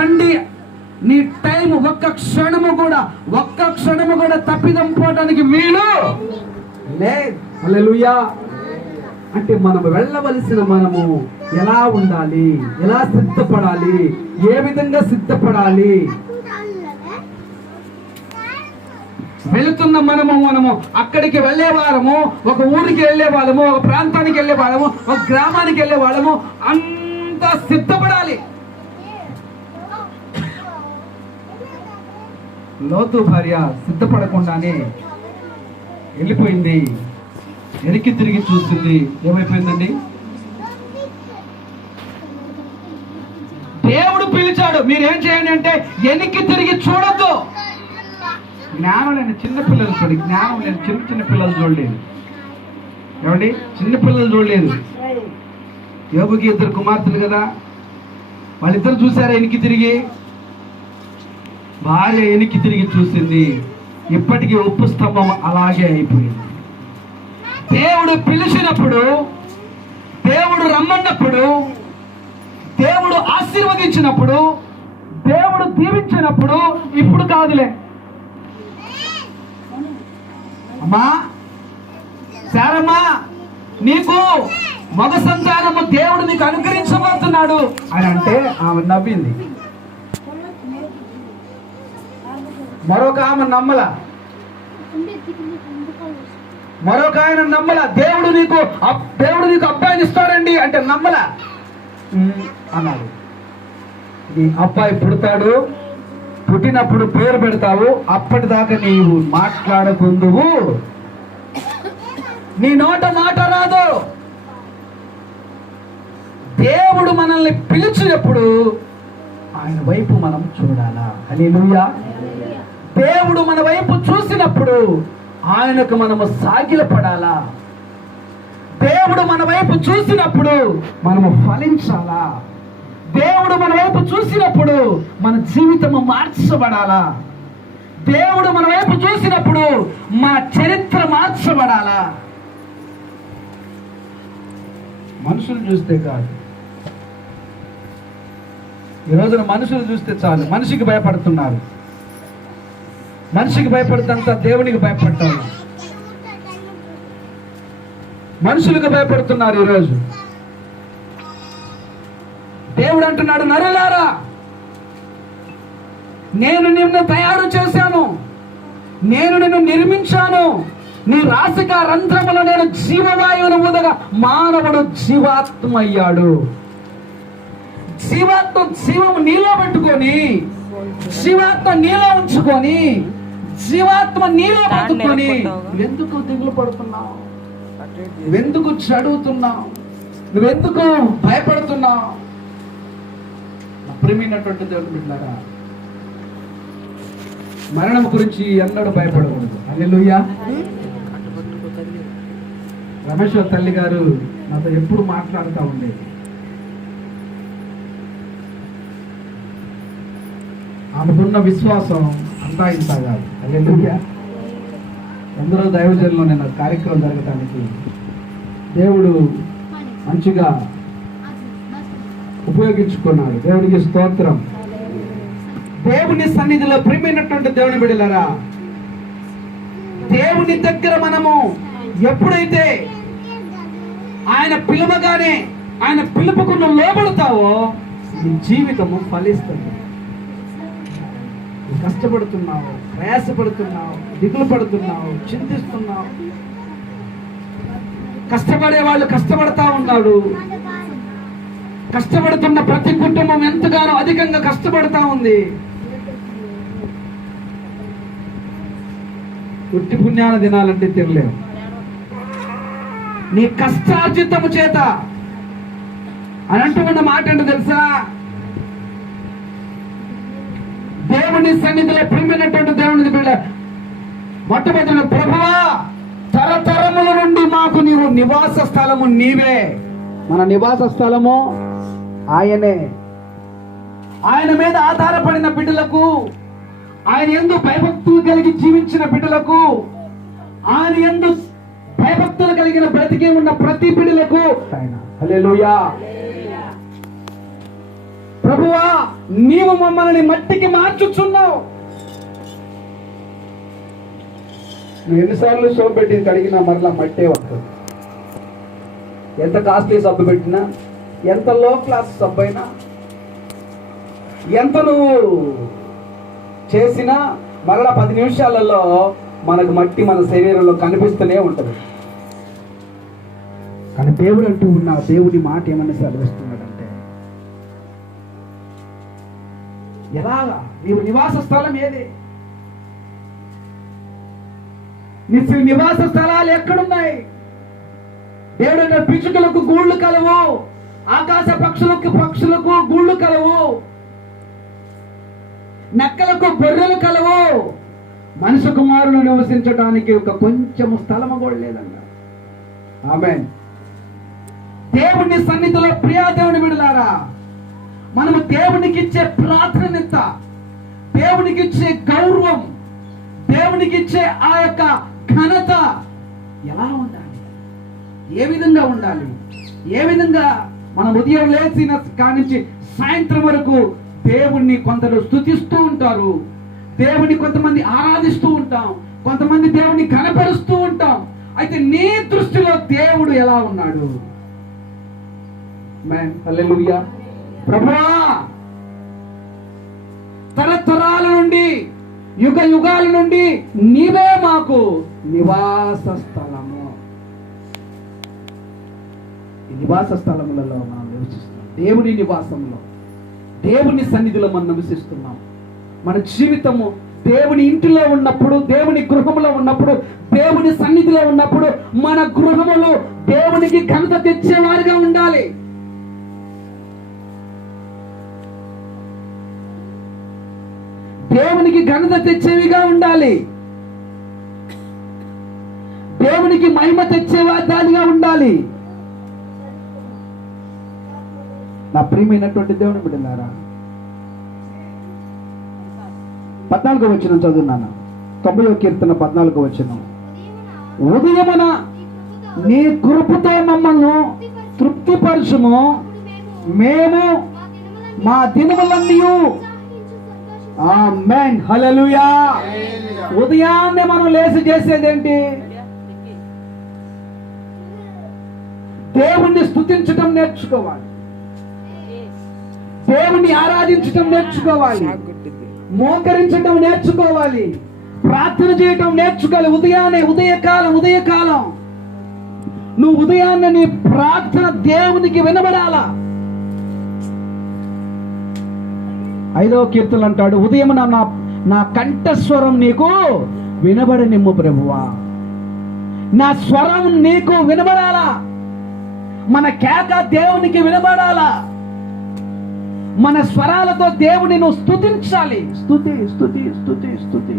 రండి. నీ టైం ఒక్క క్షణము కూడా తప్పిదం పోవటానికి వీలు లేదు. హల్లెలూయా. అంటే మనం వెళ్ళవలసిన మనము ఎలా ఉండాలి, ఎలా సిద్ధపడాలి, ఏ విధంగా సిద్ధపడాలి? వెళుతున్న మనము అక్కడికి వెళ్ళే వాళ్ళము, ఒక ఊరికి వెళ్ళే వాళ్ళము, ఒక ప్రాంతానికి వెళ్ళే వాళ్ళము, ఒక గ్రామానికి వెళ్ళే వాళ్ళము, అంతా సిద్ధపడాలి. లోతు భార్య సిద్ధపడకుండానే వెళ్ళిపోయింది. వెనక్కి తిరిగి చూస్తుంది. ఏమైపోయిందండి? దేవుడు పిలిచాడు, మీరేం చేయండి అంటే వెనక్కి తిరిగి చూడొద్దు. జ్ఞానం లేని చిన్నపిల్లలు చూడండి, జ్ఞానం లేని చిన్న పిల్లలు చూడలేదు. ఏమండి? చిన్నపిల్లలు చూడలేదు. యోబుకి 2 కుమార్తెలు కదా, వాళ్ళిద్దరు చూసారా వెనక్కి తిరిగి? భార్య వెనక్కి తిరిగి చూసింది. ఇప్పటికీ ఉప్పు స్తంభం అలాగే అయిపోయింది. దేవుడు పిలిచినప్పుడు, దేవుడు రమ్మన్నప్పుడు, దేవుడు ఆశీర్వదించినప్పుడు, దేవుడు దీవించినప్పుడు ఇప్పుడు కాదులే. అమ్మా శారమ్మా, నీకు మగ సంతానము దేవుడు నీకు అనుగ్రహించబోతున్నాడు అని అంటే ఆమె నవ్వింది. మరొక ఆమె నమ్మల, మరొక ఆయన నమ్మల. దేవుడు నీకు అబ్బాయిని ఇస్తాడండి అంటే నమ్మల అన్నాడు. ఈ అబ్బాయి పుడతాడు, పుట్టినప్పుడు పేరు పెడతావు, అప్పటిదాకా నీవు మాట్లాడకుందువు, నీ నోట మాట రాదు. దేవుడు మనల్ని పిలిచినప్పుడు ఆయన వైపు మనం చూడాలా. హల్లెలూయా. దేవుడు మన వైపు చూసినప్పుడు ఆయనకు మనము సాగిలపడాలా. దేవుడు మన వైపు చూసినప్పుడు మనము ఫలించాలా. దేవుడు మన వైపు చూసినప్పుడు మన జీవితము మార్చబడాలా. దేవుడు మన వైపు చూసినప్పుడు మన చరిత్ర మార్చబడాలా. మనుషులు చూస్తే కాదు. ఈ రోజున మనుషులు చూస్తే చాలు, మనిషికి భయపడుతున్నారు. మనిషికి భయపడుతుంట దేవునికి భయపడతాను. మనుషులకు భయపడుతున్నారు ఈరోజు. దేవుడు అంటున్నాడు, నరులారా నేను నిన్ను తయారు చేశాను, నేను నిన్ను నిర్మించాను, నీ రాసిక రంధ్రములో నేను జీవవాయువును ఊదగా మానవుడు జీవాత్మ అయ్యాడు. జీవము నీలో పెట్టుకొని, జీవాత్మ నీలో ఉంచుకొని, జీవాత్మ నీలో పట్టుకొని నువ్వెందుకు దిగులు పడుతున్నావు? నువ్వెందుకు చదువుతున్నావు? నువ్వెందుకు భయపడుతున్నావు? ప్రేమైనటువంటి దేవుని బిడ్డలారా, మరణం గురించి ఎన్నడూ భయపడకూడదు. హల్లెలూయా. రమేశ్వర్ తల్లి గారు నాతో ఎప్పుడు మాట్లాడుతూ ఉండేది. ఆమెకున్న విశ్వాసం అంతా ఇంత కాదు. హల్లెలూయా. ఎందరో దైవజనులు నిన్న కార్యక్రమం జరగటానికి దేవుడు మంచిగా ఉపయోగించుకున్నాడు. దేవునికి స్తోత్రం. దేవుని సన్నిధిలో ప్రియమైనటువంటి దేవుని బిడ్డలారా, దేవుని దగ్గర మనము ఎప్పుడైతే ఆయన పిలువగానే ఆయన పిలుపుకు నువ్వు లోబడతావో నీ జీవితము ఫలిస్తుంది. కష్టపడుతున్నావు, ప్రయాసపడుతున్నావు, దిగులు పడుతున్నావు, చింతిస్తున్నావు. కష్టపడే వాళ్ళు కష్టపడతా ఉన్నాడు. కష్టపడుతున్న ప్రతి కుటుంబం ఎంతగానో అధికంగా కష్టపడతా ఉంది. ఉట్టి పుణ్యాల దినాలంటే తినలేవు. నీ కష్టార్జితము చేత అని అంటున్న మాట ఏంటో తెలుసా? దేవుని సన్నిధిలో ప్రియమైనటువంటి దేవుని బిడ్డ మొట్టమొదటి, ప్రభువా తరతరముల నుండి మాకు నీవు నివాస స్థలము నీవే. మన నివాస స్థలము ఆయనే. ఆయన మీద ఆధారపడిన బిడ్డలకు, ఆయన యందు భయభక్తులు కలిగి జీవించిన బిడ్డలకు, ఆయన యందు భయభక్తులు కలిగిన బ్రతికి ఉన్న ప్రతి బిడ్డలకు హల్లెలూయా. ప్రభువా నీవు మమ్మల్ని మట్టికి మార్చుచున్నావు. నువ్వు ఎన్నిసార్లు సోప్ పెట్టి కడిగినా మరలా మట్టే వస్తుంది. ఎంత కాస్ట్లీ సబ్బు పెట్టినా, ఎంత లో క్లాస్ సబ్బు అయినా, ఎంత నువ్వు చేసినా మరలా 10 నిమిషాలలో మనకు మట్టి మన శరీరంలో కనిపిస్తూనే ఉంటుంది. కానీ దేవుడు అంటూ ఉన్న దేవుడి మాట ఏమని సెలవిస్తున్నాడంటే, ఎలాగా నీవు నివాస స్థలం ఏది? నీ నివాస స్థలాలు ఎక్కడున్నాయి? దేవుడు పిచ్చుకలకు గూళ్ళు కలవు, ఆకాశ పక్షులకు గూళ్ళు కలవు, నక్కలకు గొర్రెలు కలవు, మనుష్య కుమారులు నివసించడానికి ఒక కొంచెము స్థలము కూడా లేదన్న. ఆమేన్. దేవుని సన్నిధిలో ప్రియా దేవుని బిడ్డలారా, మనము దేవునికి ఇచ్చే ప్రాధాన్యత, దేవునికి ఇచ్చే గౌరవం, దేవునికి ఇచ్చే ఆ యొక్క ఘనత ఎలా ఉండాలి? ఏ విధంగా ఉండాలి? ఏ విధంగా మనం ఉదయం లేచిన కానించి సాయంత్రం వరకు దేవుణ్ణి కొందరు స్తుతిస్తూ ఉంటారు, దేవుని కొంతమంది ఆరాధిస్తూ ఉంటాం, కొంతమంది దేవుని కనపరుస్తూ ఉంటాం. అయితే నీ దృష్టిలో దేవుడు ఎలా ఉన్నాడు? హల్లెలూయా. ప్రభువా తరతరాల నుండి యుగ యుగాల నుండి నీవే మాకు నివాస స్థలము. ఈ నివాస స్థలములలో మనం నివసిస్తున్నాం. దేవుని నివాసంలో, దేవుని సన్నిధిలో మనం నివసిస్తున్నాం. మన జీవితము దేవుని ఇంటిలో ఉన్నప్పుడు, దేవుని గృహంలో ఉన్నప్పుడు, దేవుని సన్నిధిలో ఉన్నప్పుడు మన గృహములు దేవునికి ఘనత తెచ్చేవారుగా ఉండాలి. దేవునికి ఘనత తెచ్చేవిగా ఉండాలి. దేవునికి మహిమ తెచ్చేవాదానిగా ఉండాలి. నా ప్రియమైనటువంటి దేవుని బిడ్డలారా, 14వ వచనం చదువున్నాను. 90వ కీర్తన 14వ వచనం. ఉదయమున నీ కృపతో మమ్మల్ని తృప్తిపరచుము, మేము మా దినములన్నీ. ఆమేన్. హల్లెలూయా. ఉదయాన్నే మనం లేచి చేసేది ఏంటి? దేవుణ్ణి స్తుతించడం నేర్చుకోవాలి, దేవుణ్ణి ఆరాధించడం నేర్చుకోవాలి, మోకరించడం నేర్చుకోవాలి, ప్రార్థన చేయటం నేర్చుకోవాలి. ఉదయకాలం నువ్వు ఉదయాన్నే నీ ప్రార్థన దేవునికి వినబడాలా. 5వ కీర్తన అంటాడు, ఉదయం నా కంఠస్వరం నీకు వినబడనిమ్ము ప్రభువా. నా స్వరం నీకు వినబడాలా. మన కేక దేవునికి వినబడాలా. మన స్వరాలతో దేవుని నువ్వు స్తుతించాలి. స్తుతి స్తుతి స్తుతి స్తుతి.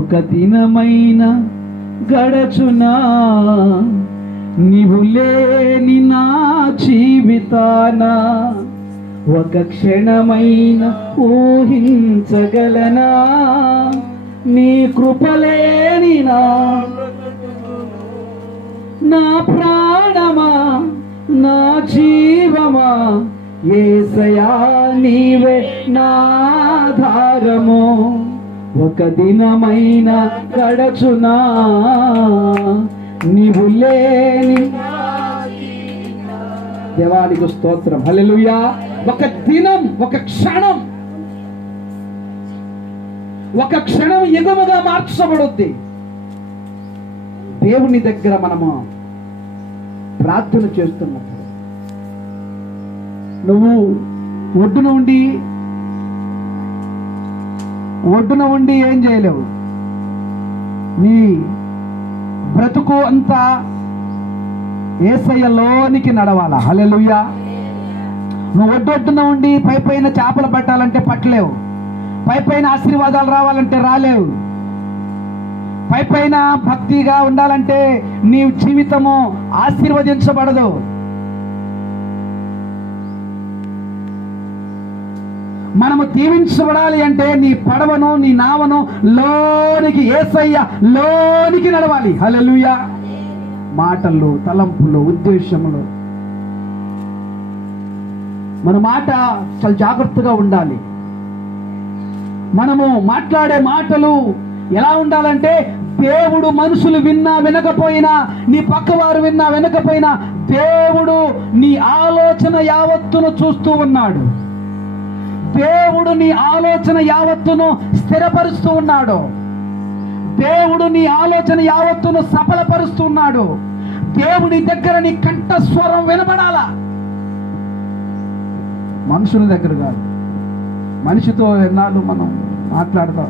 ఒక దినమైన గడచునా నీవు లేని నా జీవితానా, ఒక క్షణమైన ఊహించగలనా నీ కృపలేని నా ప్రాణమా, నా జీవమా, యేసయ్యా నీవే నా ఆధారము. ఒక దినమైన గడచునా నీవు లేని. దేవానికి స్తోత్రం. హల్లెలూయా. ఒక దినం, ఒక క్షణం యుగముగా మార్చబడుద్ది. దేవుని దగ్గర మనము ప్రార్థన చేస్తున్నప్పుడు నువ్వు ఒడ్డున ఉండి ఏం చేయలేవు. నీ బ్రతుకు అంతా యేసయ్యలోనికి నడవాలా. హల్లెలూయా. నువ్వు ఒడ్డొడ్డున ఉండి పైపైన చేపలు పట్టాలంటే పట్టలేవు, పైపైన ఆశీర్వాదాలు రావాలంటే రాలేవు, పైపైన భక్తిగా ఉండాలంటే నీ జీవితము ఆశీర్వదించబడదు. మనము దీవించబడాలి అంటే నీ పడవను, నీ నావను లోనికి, యేసయ్య లోనికి నడవాలి. హల్లెలూయా. మాటలు, తలంపులు, ఉద్దేశములు మన మాట చాలా జాగ్రత్తగా ఉండాలి. మనము మాట్లాడే మాటలు ఎలా ఉండాలంటే, దేవుడు మనుషులు విన్నా వినకపోయినా, నీ పక్కవారు విన్నా వినకపోయినా, దేవుడు నీ ఆలోచన యావత్తును చూస్తూ ఉన్నాడు. దేవుడు నీ ఆలోచన యావత్తును స్థిరపరుస్తూ ఉన్నాడు. దేవుడు నీ ఆలోచన యావత్తును సఫలపరుస్తున్నాడు. దేవుని దగ్గర నీ కంఠస్వరం వినబడాలా, మనుషుల దగ్గర కాదు. మనిషితో ఎన్నాళ్ళు మనం మాట్లాడతాం,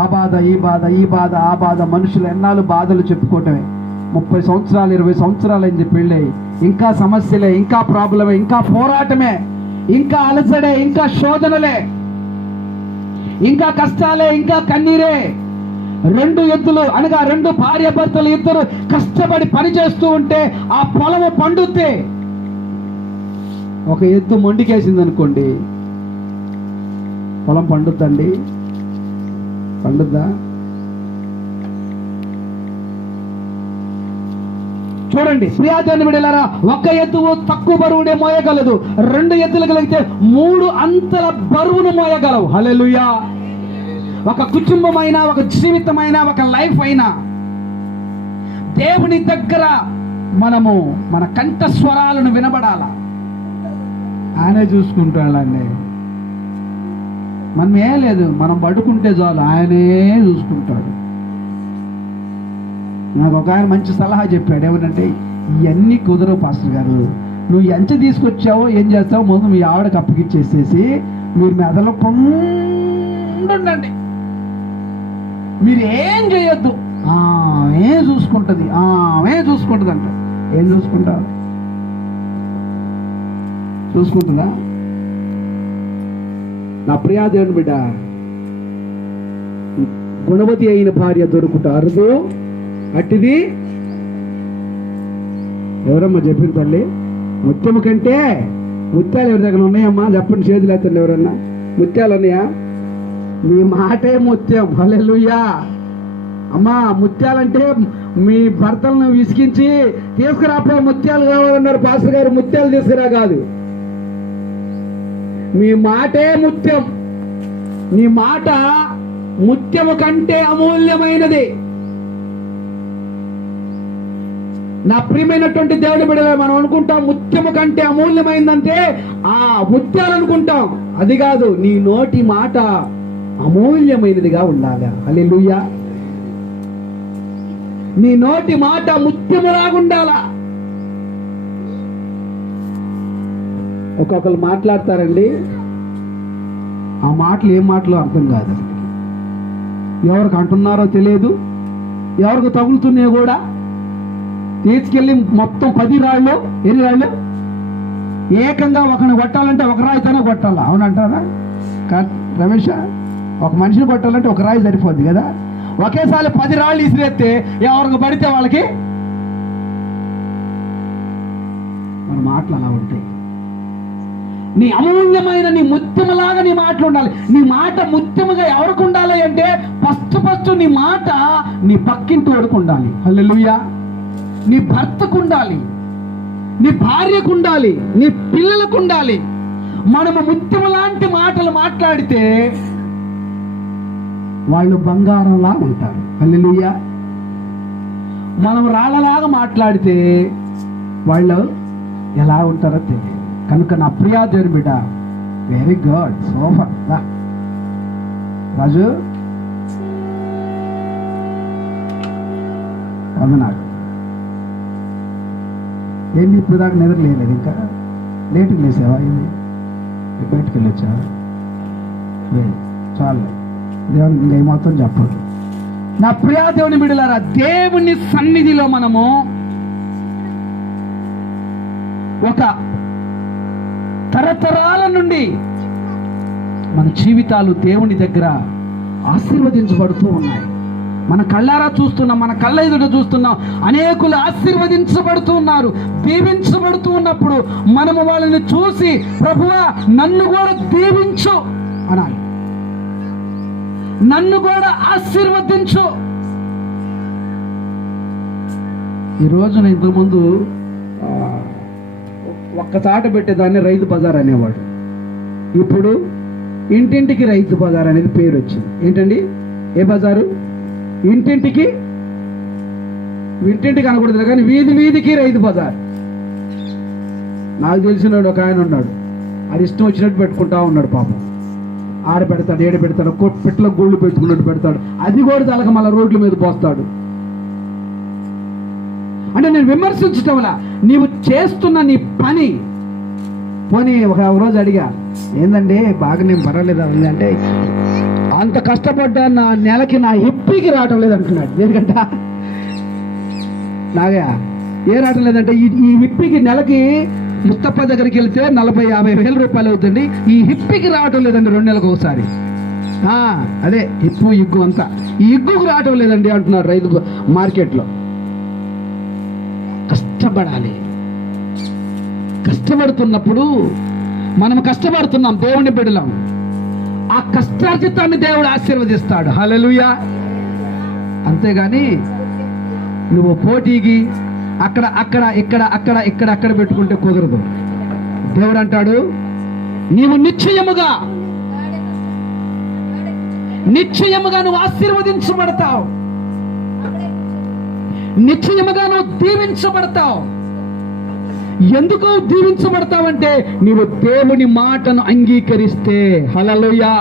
ఆ బాధ ఈ బాధ ఈ బాధ ఆ బాధ, మనుషులు ఎన్నాళ్ళు బాధలు చెప్పుకోవటమే. 30 సంవత్సరాలు 20 సంవత్సరాలు అయింది పెళ్ళై, ఇంకా సమస్యలే, ఇంకా ప్రాబ్లమే, ఇంకా పోరాటమే, ఇంకా అలసడే, ఇంకా శోధనలే, ఇంకా కష్టాలే, ఇంకా కన్నీరే. 2 ఎద్దులు అనగా 2 భార్య భర్తలు ఇద్దరు కష్టపడి పని చేస్తూ ఉంటే ఆ పొలము పండుద్ది. ఒక ఎద్దు మొండికేసింది అనుకోండి, పొలం పండుద్దండి? పండుద్దా? చూడండి ప్రియాదేవుని బిడ్డలారా, ఒక ఎద్దువు తక్కువ బరువునే మోయగలదు, 2 ఎద్దులు కలిగితే 3 అంతల బరువును మోయగలవు. హల్లెలూయా. ఒక కుటుంబమైనా, ఒక జీవితమైనా, ఒక లైఫ్ అయినా దేవుని దగ్గర మనము మన కంఠ స్వరాలను వినబడాల. ఆయనే చూసుకుంటాడండి. మనం ఏం లేదు, మనం పడుకుంటే చాలు, ఆయనే చూసుకుంటాడు. నాకు ఒక ఆయన మంచి సలహా చెప్పాడు. ఏమనంటే, ఇవన్నీ కుదరవు పాస్టర్ గారు, నువ్వు ఎంత తీసుకొచ్చావో ఏం చేస్తావో ముందు మీ ఆవిడకి అప్పగిచ్చేసేసి మీరు మెదలో పొండండి, మీరు ఏం చేయొద్దు, ఏం చూసుకుంటుంది, ఏం చూసుకుంటుంది అంట. ఏం చూసుకుంటావు? చూసుకుంటుందా? నా ప్రియాదేవుని బిడ్డ, గుణవతి అయిన భార్య దొరుకుట అరుదు, అట్టిది ఎవరమ్మా చెప్పింది తల్లి? ముత్యము కంటే ముత్యాలు ఎవరి దగ్గర ఉన్నాయమ్మా? చెప్పండి, చేతులు ఎత్తండి ఎవరన్నా. ముత్యాలు ఉన్నాయా? మీ మాటే ముత్యం. హల్లెలూయా. అమ్మా, ముత్యాలంటే మీ భర్తలను విసిగించి తీసుకురాపో, ముత్యాలు కావాలన్నారు పాస్టర్ గారు, ముత్యాలు తీసుకురా కాదు. మీ మాటే ముత్యం. నీ మాట ముత్యము కంటే అమూల్యమైనది. నా ప్రియమైనటువంటి దేవుడి బిడ్డలు, మనం అనుకుంటాం ముత్యము కంటే అమూల్యమైందంటే ఆ ముత్యాలు అనుకుంటాం. అది కాదు, నీ నోటి మాట అమూల్యమైనదిగా ఉండాలి. హల్లెలూయా. నీ నోటి మాట ముత్యములాగుండాలా. ఒక్కొక్కరు మాట్లాడతారండి, ఆ మాటలు ఏం మాటలు అర్థం కాదు. ఎవరికి అంటున్నారో తెలియదు, ఎవరికి తగులుతున్నాయో కూడా. తీసుకెళ్ళి మొత్తం 10 రాళ్ళు, ఎన్ని రాళ్ళు ఏకంగా ఒకరిని కొట్టాలంటే ఒక రాయితోనే కొట్టాలా? అవునంటారా రమేష్? ఒక మనిషిని కొట్టాలంటే ఒక రాయి సరిపోద్ది కదా. ఒకేసారి 10 రాళ్ళు ఇసిరేస్తే ఎవరికి పడితే వాళ్ళకి. మన మాటలు అలా ఉంటాయి. నీ అమూల్యమైన నీ ముత్యములాగా నీ మాటలు ఉండాలి. నీ మాట ముత్యముగా ఎవరికి ఉండాలి అంటే, ఫస్ట్ నీ మాట నీ పక్కింటి వాడికి ఉండాలి. హల్లెలూయా. నీ భర్తకు ఉండాలి, నీ భార్యకు ఉండాలి, నీ పిల్లలకు ఉండాలి. మనము ముత్యము లాంటి మాటలు మాట్లాడితే వాళ్ళు బంగారంలా ఉంటారు. హల్లెలూయా. మనం రాళ్ళలాగా మాట్లాడితే వాళ్ళు ఎలా ఉంటారో తెలియదు. కనుక నా ప్రియా దేవుని బిడ్డ, వెరీ గుడ్, సూపర్. రాజు వందనాలు. ఏంటి ఇప్పుడు దాకా నిద్ర లేదు, ఇంకా లేటుగా లేసావా? ఇది బయటకు వెళ్ళొచ్చా? చాలు, దేవునికి ఇంకా ఏమాత్రం చెప్పదు. నా ప్రియా దేవుని బిడ్డలారా, దేవుని సన్నిధిలో మనము ఒక తరతరాల నుండి మన జీవితాలు దేవుని దగ్గర ఆశీర్వదించబడుతూ ఉన్నాయి. మన కళ్ళారా చూస్తున్నాం, మన కళ్ళ ఎదుట చూస్తున్నాం. అనేకులు ఆశీర్వదించబడుతూ ఉన్నారు, దీవించబడుతూ ఉన్నప్పుడు మనము వాళ్ళని చూసి, ప్రభువా నన్ను కూడా దీవించు అనాలి, నన్ను కూడా ఆశీర్వదించు. ఈ రోజున ఇంతకుముందు ఒక్క చాట పెట్టేదాన్ని రైతు బజార్ అనేవాడు. ఇప్పుడు ఇంటింటికి రైతు బజార్ అనేది పేరు వచ్చింది. ఏంటండి? ఏ బజారు? ఇంటింటికి అనకూడదు కానీ వీధి వీధికి రైతు బజార్. నాకు తెలిసినాడు ఒక ఆయన ఉన్నాడు, అది ఇష్టం వచ్చినట్టు పెట్టుకుంటా ఉన్నాడు. పాపం ఆడ పెడతాడు, ఏడ పెడతాడు, పెట్టలో గోళ్ళు పెట్టుకున్నట్టు పెడతాడు. అది కూడా తలక మళ్ళీ రోడ్ల మీద పోస్తాడు. అంటే నేను విమర్శించటం వల్ల నీవు చేస్తున్న నీ పని పోనీ. ఒక రోజు అడిగా, ఏందండి బాగా నేను పర్వాలేదా ఉంది అంటే, అంత కష్టపడ్డా నా నెలకి నా హిప్పికి రావటం లేదు అంటున్నాడు. ఎందుకంటే నాగా ఏ రావటం లేదంటే ఈ హిప్పికి నెలకి ముస్తఫా దగ్గరికి వెళ్తే 40-50 వేల రూపాయలు అవుతుంది, ఈ హిప్పికి రావటం లేదండి 2 నెలలకు ఒకసారి. అదే హిప్పు ఇగ్గు అంతా, ఈ ఇగ్గుకు రావటం లేదండి అంటున్నారు రైతు మార్కెట్లో. కష్టపడాలి. కష్టపడుతున్నప్పుడు మనం కష్టపడుతున్నాం, దేవుని బిడ్డలం. ఆ కష్టార్జితాన్ని దేవుడు ఆశీర్వదిస్తాడు. హల్లెలూయా. అంతేగాని నువ్వు పోటీకి అక్కడ పెట్టుకుంటే కుదరదు. దేవుడు అంటాడు, నీవు నిశ్చయముగా నువ్వు ఆశీర్వదించబడతావు, నిశ్చయముగా నువ్వు దీవించబడతావు. ఎందుకు దీవించబడతావంటే నీవు దేవుని మాటను అంగీకరిస్తే. హల్లెలూయా.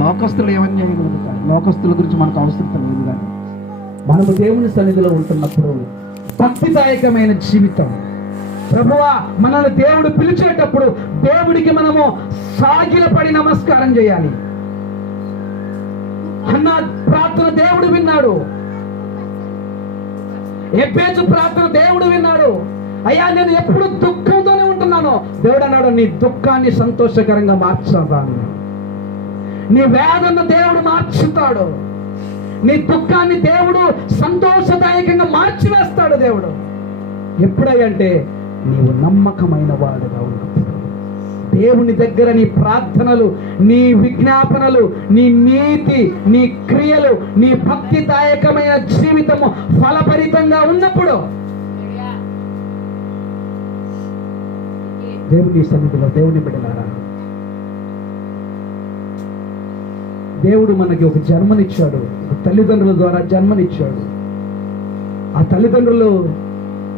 లోకస్తులు ఏమని చేయగలుగుతారు? లోకస్తుల గురించి మనకు అవసరం లేదు. కానీ మనము దేవుని సన్నిధిలో ఉంటున్నప్పుడు భక్తిదాయకమైన జీవితం. ప్రభువా, మనల్ని దేవుడు పిలిచేటప్పుడు దేవుడికి మనము సాగిలపడి నమస్కారం చేయాలి. అన్న ప్రార్థన దేవుడు విన్నాడు. ఎబ్బేజు ప్రార్థన దేవుడు విన్నాడు. అయ్యా, నేను ఎప్పుడు దుఃఖంతోనే ఉంటున్నాను. దేవుడు అన్నాడు, నీ దుఃఖాన్ని సంతోషకరంగా మార్చుతాను. నీ వేదన దేవుడు మార్చుతాడు. నీ దుఃఖాన్ని దేవుడు సంతోషదాయకంగా మార్చివేస్తాడు. దేవుడు ఎప్పుడంటే నీవు నమ్మకమైన వాడుగా ఉన్నప్పుడు, దేవుని దగ్గర నీ ప్రార్థనలు, నీ విజ్ఞాపనలు, నీ నీతి, నీ క్రియలు, నీ భక్తిదాయకమైన జీవితము ఫలభరితంగా ఉన్నప్పుడు దేవుని సన్నిధిలో దేవుని బిడ్డలారా, దేవుడు మనకి ఒక జన్మనిచ్చాడు. తల్లిదండ్రుల ద్వారా జన్మనిచ్చాడు. ఆ తల్లిదండ్రులు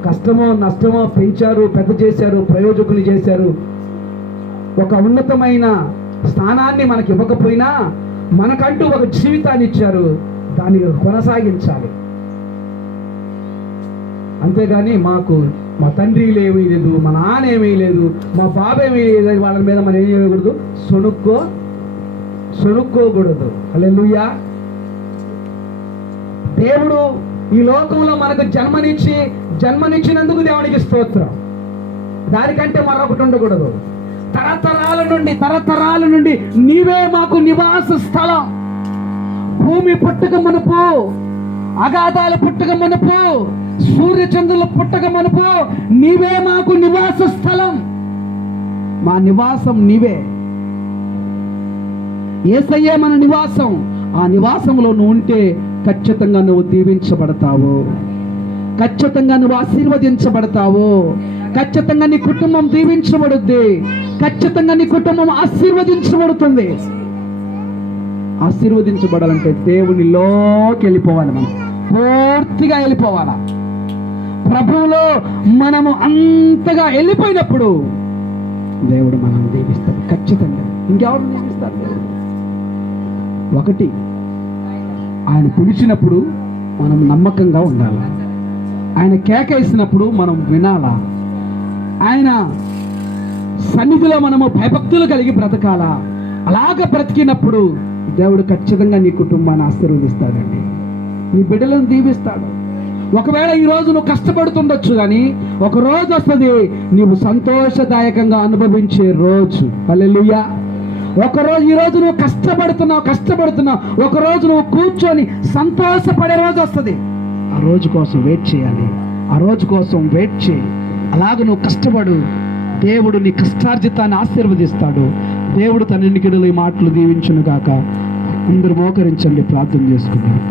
కష్టమో నష్టమో పెంచారు, పెద్ద చేశారు, ప్రయోజకుని చేశారు. ఒక ఉన్నతమైన స్థానాన్ని మనకి ఇవ్వకపోయినా మనకంటూ ఒక జీవితాన్ని ఇచ్చారు. దాన్ని కొనసాగించాలి. అంతేగాని మా తండ్రి ఏమీ లేదు, మా నాన్న ఏమీ లేదు, మా బాబు ఏమీ లేదు, వాళ్ళ మీద మనం ఏం చేయకూడదు, సొనుక్కోకూడదు. హల్లెలూయా. దేవుడు ఈ లోకంలో మనకు జన్మనిచ్చినందుకు దేవునికి స్తోత్రం. దానికంటే మరొకటి ఉండకూడదు. తరతరాల నుండి నీవే మాకు నివాస స్థలం. భూమి పుట్టక మునుపు, అగాధాలు పుట్టక మునుపు, సూర్యచంద్రులు పుట్టక మునుపు నీవే మాకు నివాస స్థలం. మా నివాసం నీవే. యేసయ్యే మన నివాసం. ఆ నివాసంలో నువ్వు ఉంటే ఖచ్చితంగా నువ్వు దీవించబడతావు, ఖచ్చితంగా నువ్వు ఆశీర్వదించబడతావు, ఖచ్చితంగా నీ కుటుంబం దీవించబడుద్ది, ఖచ్చితంగా నీ కుటుంబం ఆశీర్వదించబడుతుంది. ఆశీర్వదించబడాలంటే దేవునిలోకి వెళ్ళిపోవాలి. మనం పూర్తిగా వెళ్ళిపోవాలా. ప్రభువులో మనము అంతగా వెళ్ళిపోయినప్పుడు దేవుడు మనం దీవిస్తాడు ఖచ్చితంగా. ఇంకెవరు దీవిస్తారు? దేవుడు ఒకటి, ఆయన పిలిచినప్పుడు మనం నమ్మకంగా ఉండాలి. ఆయన కేకేసినప్పుడు మనం వినాలా. ఆయన సన్నిధిలో మనము భయభక్తులు కలిగి బ్రతకాలా. అలాగ బ్రతికినప్పుడు దేవుడు ఖచ్చితంగా నీ కుటుంబాన్ని ఆశీర్వదిస్తాడండి, నీ బిడ్డలను దీవిస్తాడు. ఒకవేళ ఈరోజు నువ్వు కష్టపడుతుండొచ్చు, కానీ ఒక రోజు వస్తుంది నీవు సంతోషదాయకంగా అనుభవించే రోజు. హల్లెలూయా. ఒకరోజు, ఈరోజు నువ్వు కష్టపడుతున్నావు, ఒకరోజు నువ్వు కూర్చొని సంతోషపడే రోజు వస్తుంది. ఆ రోజు కోసం వెయిట్ చేయాలి. ఆ రోజు కోసం వెయిట్ చేయి. అలాగ నువ్వు కష్టపడు. దేవుడు నీ కష్టార్జితాన్ని ఆశీర్వదిస్తాడు. దేవుడు తన ఎన్నికలు ఈ మాటలు దీవించును గాక. అందరూ మోకరించండి, ప్రార్థన చేసుకుంటారు.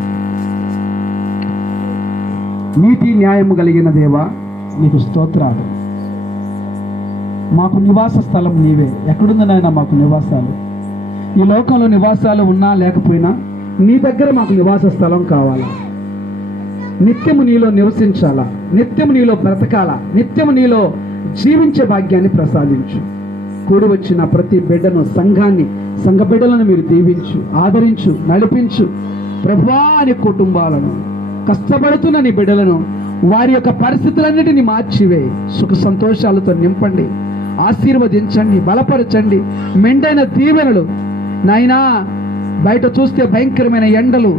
నీతి న్యాయము కలిగిన దేవా, నీకు స్తోత్రాలు. మాకు నివాస స్థలం నీవే. ఎక్కడుంది నాయన మాకు నివాసాలు? ఈ లోకంలో నివాసాలు ఉన్నా లేకపోయినా నీ దగ్గర మాకు నివాస స్థలం కావాలా. నిత్యము నీలో నివసించాలా, నిత్యము నీలో బ్రతకాలా, నిత్యము నీలో జీవించే భాగ్యాన్ని ప్రసాదించు. కూడి వచ్చిన ప్రతి బిడ్డను, సంఘ బిడ్డలను మీరు దీవించు, ఆదరించు, నడిపించు. ప్రభువా నీ కుటుంబాలను, కష్టపడుతున్న నీ బిడ్డలను, వారి యొక్క పరిస్థితులన్నిటిని మార్చివే, సుఖ సంతోషాలతో నింపండి, ఆశీర్వదించండి, బలపరచండి. మెండైన దీవెనలు నాయనా, బయట చూస్తే భయంకరమైన ఎండలు,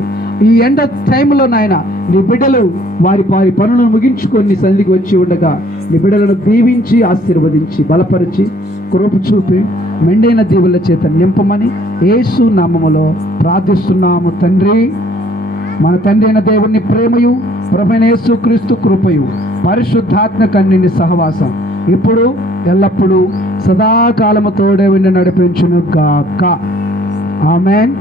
ఈ ఎండ టైంలో నాయన నీ బిడ్డలు వారి పనులను ముగించుకొని నీ సన్నిధికి వచ్చి ఉండగా నీ బిడ్డలను దీవించి, ఆశీర్వదించి, బలపరిచి, కృప చూపి మెండైన దీవుల చేత నింపమని యేసు నామములో ప్రార్థిస్తున్నాము తండ్రి. మన తండ్రి అయిన దేవుని ప్రేమయు, ప్రభువైన యేసుక్రీస్తు కృపయు, పరిశుద్ధాత్మ కన్నిని సహవాసం ఇప్పుడు ఎల్లప్పుడూ సదాకాలము తోడే ఉండి నడిపించును గాక. ఆమేన్.